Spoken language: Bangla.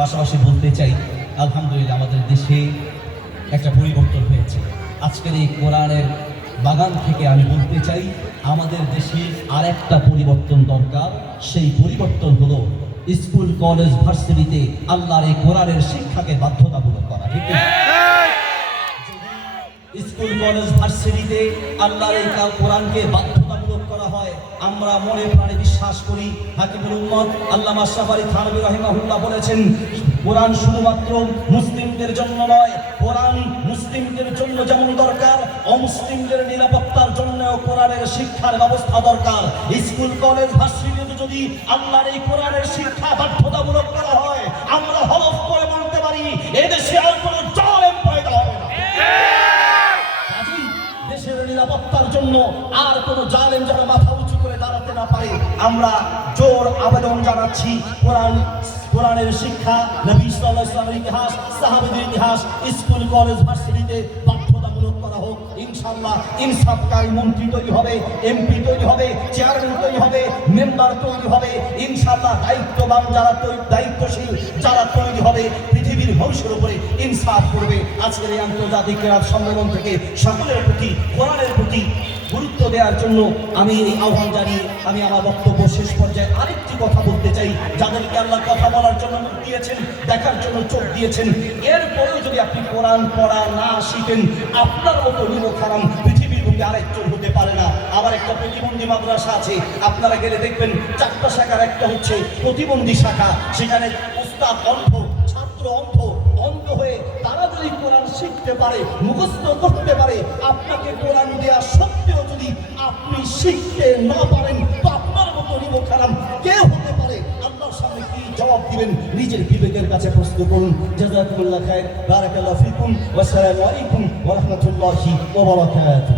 পাশাপাশি বলতে চাই আলহামদুলিল্লাহ আমাদের দেশে একটা পরিবর্তন হয়েছে। আজকের এই কোরআনের বাগান থেকে আমি বলতে চাই আমাদের দেশে আর একটা পরিবর্তন দরকার। সেই পরিবর্তন হলো স্কুল কলেজ ভার্সিটিতে আল্লাহর এই কোরআনের শিক্ষাকে বাধ্যতামূলক করা ঠিক স্কুল কলেজ ভার্সিটিতে আল্লাহর এই কোরআনকে হয় আমরা মনে প্রাণে বিশ্বাস করি। হাকিবুল উম্মত আল্লামা সাফারি থানবী রাহিমাহুল্লাহ বলেছেন, কোরআন শুধুমাত্র মুসলিমদের জন্য নয়, কোরআন মুসলিমদের জন্য যেমন দরকার, অমুসলিমদের নিরাপত্তার জন্য কোরআনের শিক্ষার ব্যবস্থা দরকার। স্কুল, কলেজ, ভার্সিটিতে যদি আল্লাহর এই কোরআনের শিক্ষা বাধ্যতামূলক করা হয় আমরা হলফ করে বলতে পারি এদেশে আর কোনো জলেম পয়দা হবে না কাজেই দেশের নিরাপত্তার জন্য আর কোনো জালেম যেন মাথা উঁচু করে দাঁড়াতে না পারে, আমরা জোর আবেদন জানাচ্ছি। কোরআন, কোরআনের শিক্ষা, নবী সাল্লাল্লাহু আলাইহি ওয়াসাল্লামের ইতিহাস, সাহাবীদের ইতিহাস, স্কুল, কলেজ, ভার্সিটিতে বাধ্যতামূলক করা হোক। ইনসাফকারী মন্ত্রী তৈরি হবে, এমপি তৈরি হবে, চেয়ারম্যান তৈরি হবে, মেম্বার তৈরি হবে। ইনশাআল্লাহ দায়িত্ববান যারা দায়িত্বশীল, যারা তৈরি হবে পৃথিবীর ভবিষ্যের উপরে ইনসাফ করবে। আজকের এই আন্তর্জাতিক ক্রীড়া সম্মেলন থেকে সকলের প্রতি, কোরআনের প্রতি গুরুত্ব দেওয়ার জন্য আমি এই আহ্বান জানিয়ে আমি আমার বক্তব্য শেষ পর্যায়ে আরেকটি কথা বলতে চাই। যাদেরকে আল্লাহ কথা বলার জন্য মুখ দিয়েছেন, দেখার জন্য চোখ দিয়েছেন, এরপরেও যদি আপনি কোরআন পড়া না শিখেন, আপনার মতো নিমক হারাম পৃথিবীর বুকে আরেকজন হতে পারে না। আবার একটা প্রতিবন্ধী মাদ্রাসা আছে, আপনারা গেলে দেখবেন চারটা শাখার একটা হচ্ছে প্রতিবন্ধী শাখা। সেখানে উস্তাদ অন্ধ ছাত্র অন্ধ অন্ধ হয়ে যদি কোরআন শিখতে পারে, মুখস্থ করতে পারে। আপনাকে কোরআন দেওয়া সত্ত্বেও যদি আপনি শিখতে না পারেন, তো আপনার মতো নিমক হারাম কে হতে পারে। আল্লাহর সামনে কি জবাব দিবেন? নিজের বিবেকের কাছে প্রশ্ন করুন। জাজাকুল্লাহ খায়ের বারাকাল্লাহ ফিকুম ওয়াসসালামু আলাইকুম ওয়া রাহমাতুল্লাহি ওয়া বারাকাতুহু।